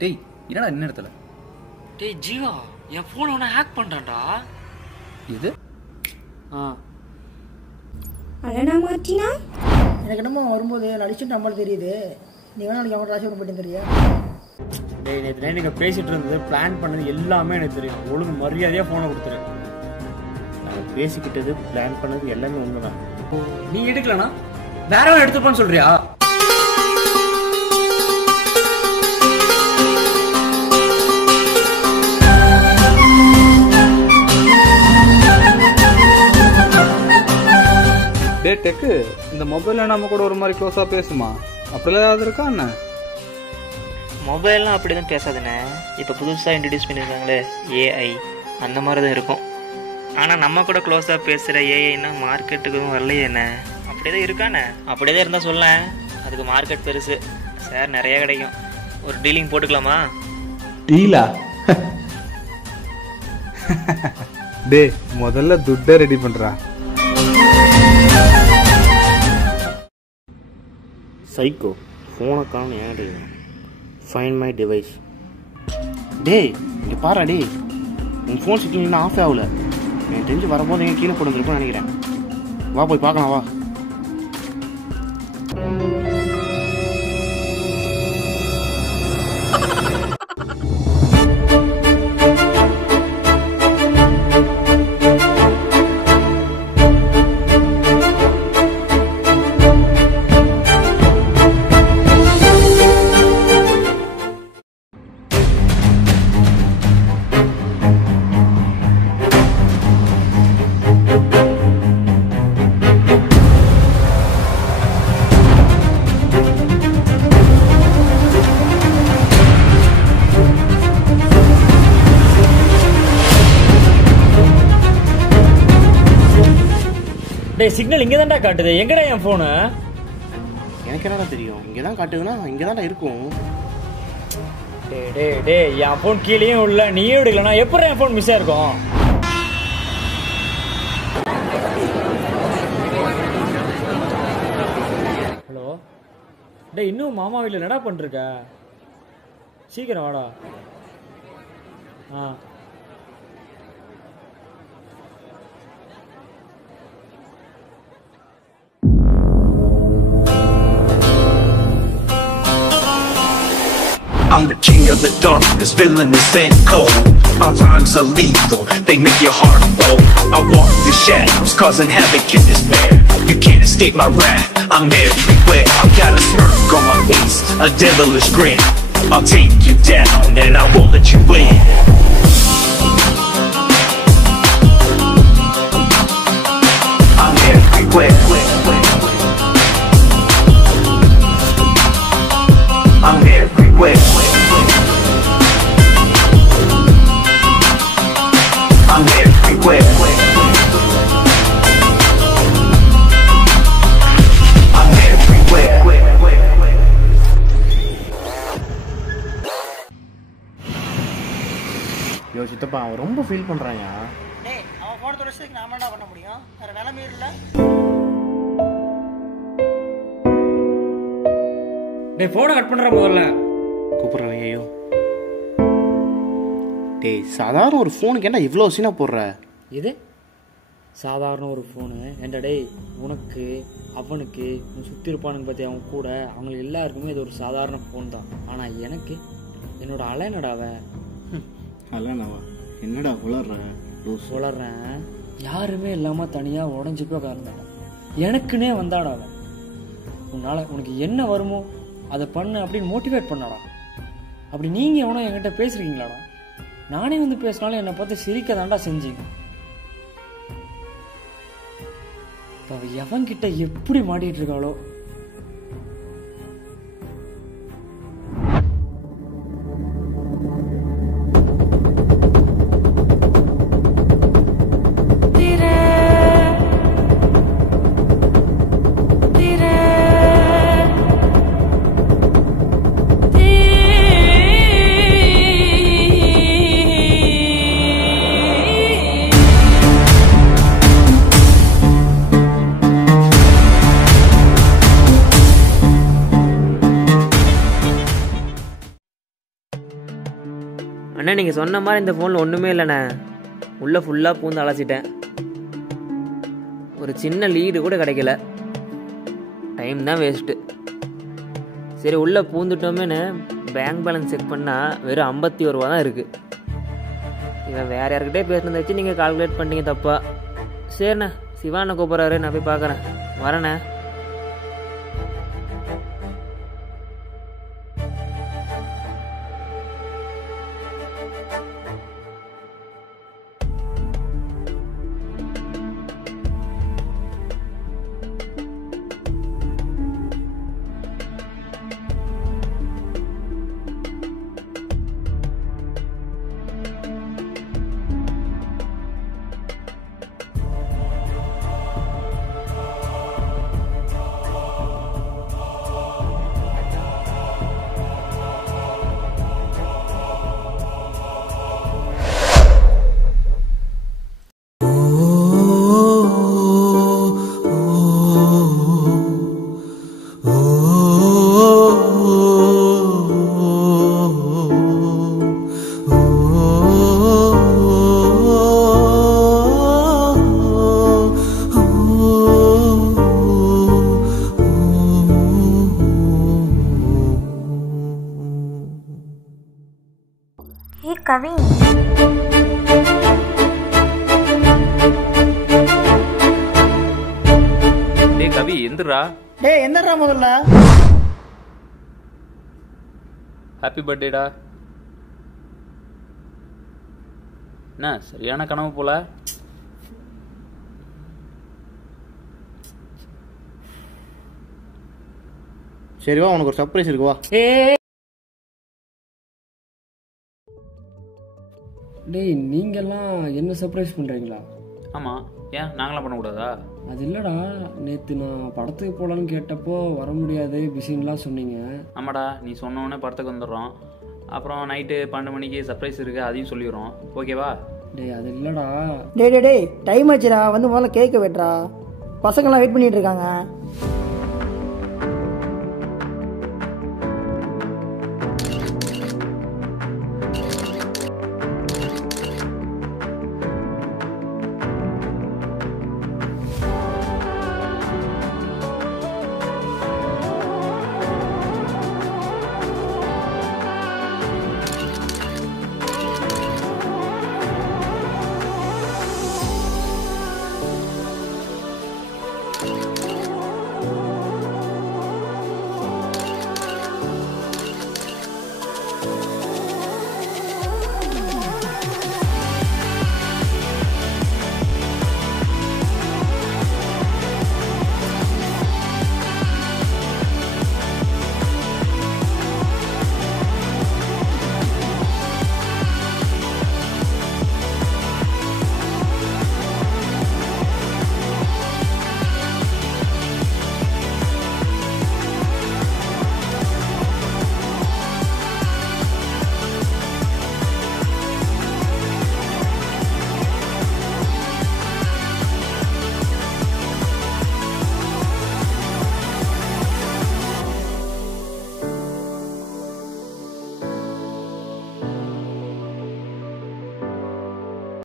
டேய் என்னடா என்ன இடத்துல? டேய் ஜீவா, என் ஃபோனை அவனை ஹேக் பண்ணிட்டான்டா. இது அடடா மார்ட்டினா, எனக்கு என்னமோ வரும்போது நடிச்சுட்டு நம்மளுக்கு தெரியுது. நீ வேணா நாளைக்கு அவன் ராசி போயிட்டு தெரியா? டேய் நேற்று நைட் நீங்கள் பேசிகிட்டு இருந்தது, பிளான் பண்ணது எல்லாமே எனக்கு தெரியும். ஒழுங்கு மரியாதையாக ஃபோனை கொடுத்துரு. நாங்கள் பேசிக்கிட்டது பிளான் பண்ணது எல்லாமே உண்மைதான். நீ எடுக்கலனா வேறவன் எடுத்துப்பான்னு சொல்றியா? டே டெக்கு, இந்த மொபைலில் நம்ம கூட ஒரு மாதிரி க்ளோஸாக பேசுமா? அப்படிலாம் ஏதாவது இருக்கா என்ன? மொபைல்லாம் அப்படி தான் பேசாதுண்ணே. இப்போ புதுசாக இன்ட்ரடியூஸ் பண்ணியிருக்காங்களே ஏஐ, அந்த மாதிரி தான் இருக்கும். ஆனால் நம்ம கூட க்ளோஸாக பேசுகிற ஏஐன்னா மார்க்கெட்டுக்கும் வரலையே என்ன? அப்படியே தான் இருக்காண்ணே. அப்படியே தான் இருந்தால் சொல்லேன். அதுக்கு மார்க்கெட் பெருசு, சார் நிறையா கிடைக்கும். ஒரு டீலிங் போட்டுக்கலாமா? டீலா? டே முதல்ல துட்டை ரெடி பண்ணுறா. சைக்கோ ஃபோனை காணும் ஏன் ஃபைண்ட் மை டிவைஸ். டேய் இங்கே பாரா, டே உன் ஃபோன் சுற்றி இன்னும் ஆஃப் ஆகல. எனக்கு தெரிஞ்சு வரும்போது எங்கே கீழே போட்டு வந்துருக்குன்னு நினைக்கிறேன். வா போய் பார்க்கலாம் வா. டேய் சிக்னல் இங்கே தான்டா காட்டுது. எங்கடா என் ஃபோனு? எனக்கு என்னடா தெரியும், இங்கே தான் காட்டுதுன்னா இங்கே தான்டா இருக்கும். டே டே டே என் ஃபோன் கீழேயும் இல்லை, நீயும் எடுக்கலனா எப்படி என் ஃபோன் மிஸ் ஆயிருக்கும்? ஹலோ டே, இன்னும் மாமா வீட்டில் என்னடா பண்ணிருக்க? சீக்கிரம் வாடா. I'm the king of the darkness, villainous and cold. My rhymes are lethal, they make your heart bold. I walk the shadows, causing havoc and despair. You can't escape my wrath, I'm everywhere. I've got a smirk on my face, a devilish grin. I'll take you down and I won't let you win. I'm everywhere. I'm everywhere. I'm everywhere. I'm everywhere. யோ சித்தப்பா, அவன் ரொம்ப feel பண்ணுறாங்க. டேய் அவன் ஃபோனை தொலைச்சதுக்கு நாம என்ன பண்ண முடியும்? வேற நிலைமை இல்லை. டேய் ஃபோனை கட் பண்ணுற முதல்ல. கூப்பிட்றேன். ஐயோ டேய், சாதாரண ஒரு ஃபோனுக்கு ஏன்டா இவ்வளோ சீனாக போடுற? இது சாதாரண ஒரு ஃபோனு ஏன்டா டேய்? உனக்கு அவனுக்கு சுற்றி இருப்பானுங்க பற்றி அவங்க கூட அவங்களுக்கு எல்லாருக்குமே இது ஒரு சாதாரண ஃபோன் தான். ஆனால் எனக்கு என்னோட அலைனடாவன். அலனவா? என்னடா உளர்ற? உளர்றேன். யாருமே இல்லாமல் தனியாக உடஞ்சி போய் உட்கார்ந்தாடா. எனக்குன்னே வந்தாடா அவன். உன்னால் உனக்கு என்ன வருமோ அதை பண்ண அப்படின்னு மோட்டிவேட் பண்ணாடா. அப்படி நீங்கள் எவனோ என்கிட்ட பேசுகிறீங்களாடா? நானே வந்து பேசினாலும் என்னை பார்த்து சிரிக்க தாண்டா செஞ்சீங்க. அவ எவன்கிட்ட எப்படி மாட்டிட்டு இருக்காளோ. அண்ணா நீங்கள் சொன்ன மாதிரி இந்த ஃபோனில் ஒன்றுமே இல்லைண்ணே. உள்ளே ஃபுல்லாக பூந்து அலசிட்டேன். ஒரு சின்ன லீடு கூட கிடைக்கல. டைம் தான் வேஸ்ட்டு. சரி உள்ளே பூந்துட்டோமேனு பேங்க் பேலன்ஸ் செக் பண்ணால் வெறும் 51 ரூபா தான் இருக்குது. இவன் வேறு யார்கிட்டே பேசுனதை வச்சு நீங்கள் கால்குலேட் பண்ணிங்க தப்பா. சரிண்ணே, சிவானை கூப்பிட்றாரு, நான் போய் பார்க்குறேன். வரேண்ணே. கவி, டேய் கவி எந்திரா. டேய் என்னடா முதல்ல? ஹாப்பி பர்த்டேடா. என்ன சரியான கனவு போல. சரி வா, உனக்கு ஒரு சர்ப்ரைஸ் இருக்கு வா. டேய் நீங்கெல்லாம் என்ன சர்ப்ரைஸ் பண்ணுறீங்களா? ஆமாம், ஏன் நாங்களாம் பண்ணக்கூடாதா? அது இல்லைடா, நேற்று நான் படத்துக்கு போகலான்னு கேட்டப்போ வர முடியாது பிஸின்லாம் சொன்னீங்க. ஆமாடா, நீ சொன்னோன்னே படத்துக்கு வந்துடுறோம். அப்புறம் நைட்டு 12 மணிக்கு சர்ப்ரைஸ் இருக்குது, அதையும் சொல்லிடுறோம். ஓகேவா? டேய் அது இல்லைடா. டேய் டைம் ஆச்சுடா, வந்து முதல்ல கேட்க வெட்டுறா. பசங்கள்லாம் வெயிட் பண்ணிட்டு இருக்காங்க.